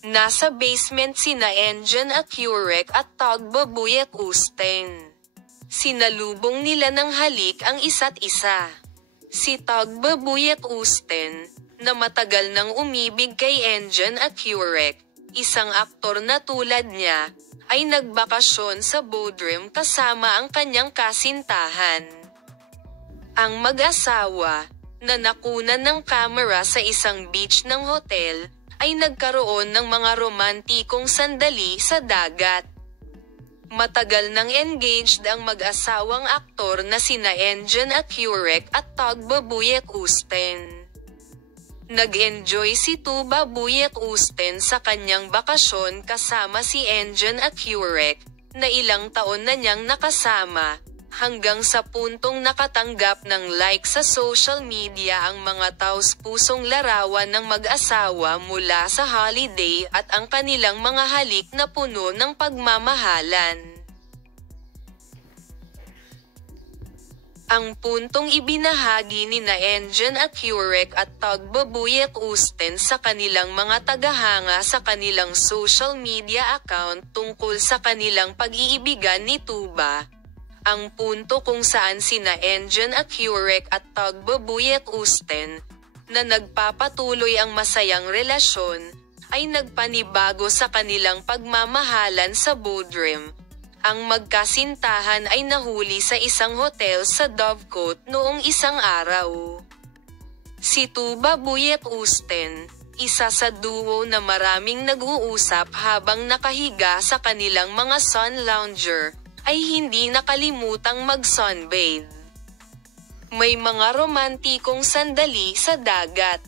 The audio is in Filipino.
Nasa basement sina Engin Akurek at Tagbabuyat Usten. Sinalubong nila ng halik ang isa't isa. Si Tagbabuyat Usten, na matagal nang umibig kay Engin Akurek, isang aktor na tulad niya, ay nagbakasyon sa Bodrum kasama ang kanyang kasintahan. Ang mag-asawa, na nakunan ng kamera sa isang beach ng hotel, ay nagkaroon ng mga romantikong sandali sa dagat. Matagal nang engaged ang mag-asawang aktor na sina Engin Akurek at Tagbabuyat Usten. Nag-enjoy si Tagbabuyat Usten sa kanyang bakasyon kasama si Engin Akurek, na ilang taon na niyang nakasama, hanggang sa puntong nakatanggap ng like sa social media ang mga taos-pusong larawan ng mag-asawa mula sa holiday at ang kanilang mga halik na puno ng pagmamahalan. Ang puntong ibinahagi nina Engin Akurek at Tagbabuyat Usten sa kanilang mga tagahanga sa kanilang social media account tungkol sa kanilang pag-iibigan ni Tuba. Ang punto kung saan sina Engin Akurek at Tagbabuyat Usten, na nagpapatuloy ang masayang relasyon, ay nagpanibago sa kanilang pagmamahalan sa Bodrum. Ang magkasintahan ay nahuli sa isang hotel sa Dovecote noong isang araw. Si Tagbabuyat Usten, isa sa duo na maraming nag-uusap habang nakahiga sa kanilang mga sun lounger, ay hindi nakalimutang mag-sunbathe. May mga romantikong sandali sa dagat.